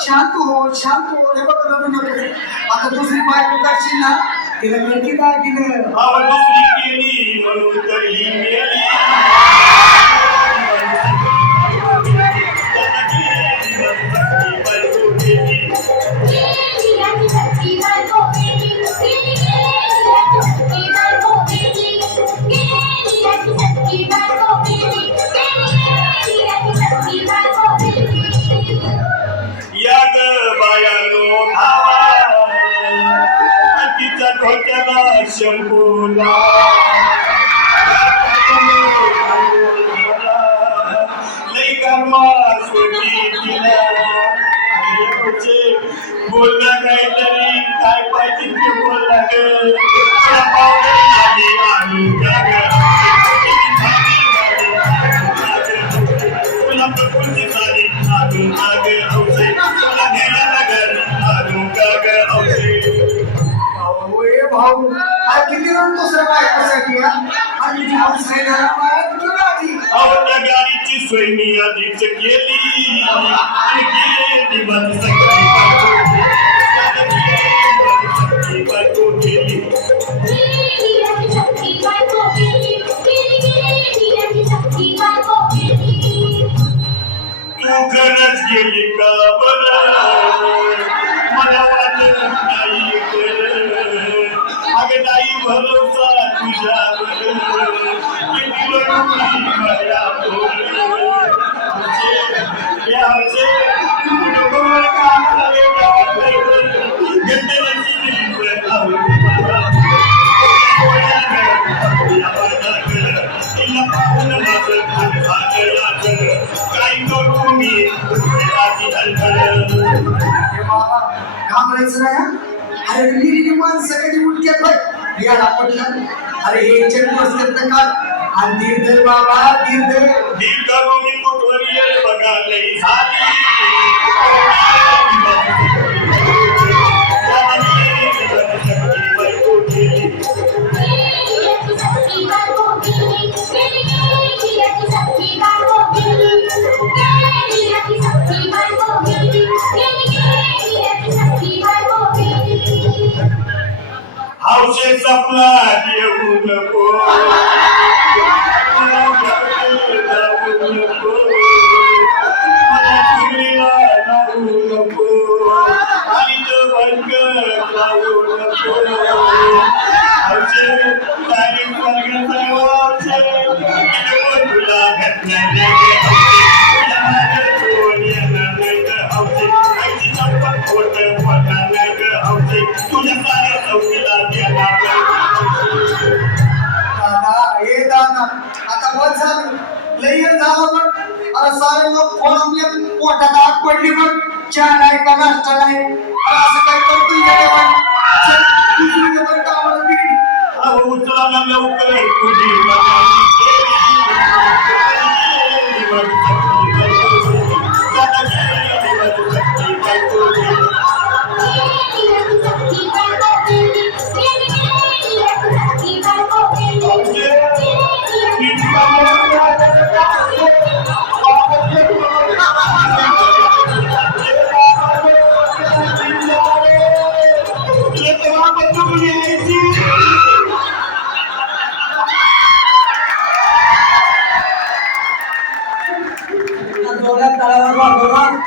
शांत हो शांत हो हे बघ रडू नको आता दुसरी बायको करशील ना तिला मिळती काय तिने दुसरी केली म्हणून तरी मेली शंभूला लई कामा सोडी तिला बोलला काहीतरी काय पाहिजे ते बोलला ग तुला प्रकृती झाली आलू आगे औषध तुला घ्यायला लागल आलू काग औषध भाऊ किती रन दुसऱ्या बायकोसाठी आणि आवडत्या गाडीची सोय मी आधीच केली आणि गेली माझी सगळी बायको केली तू खरंच गेली का बरं मला वाटत नाही अगं नाही भरोसा तुझ्यावर काही करू मी घाबरायचं नाही अरे लिहिली माणसं कधी उठक्यात बघ याला पटलं अरे हे चेक बसतात का आणि दीर्घ बाबा दीर्घ मी कुठवर ये बघा लई झाली हौशे सपना येऊ नको जाऊ नको मला चुलीला लावू नको आणि तो वर्ग लावू नको हौशे तारीख वर्गाचा हौशे तुला घटना तुझ्या साऱ्या चौकीला आता बस झालं लई झालं पण अरे सारे लोक फोन आपल्या पोटात आग पडली पण चहा नाही का नाश्ता नाही असं काय करतो उचला लवकर तुझी तळावर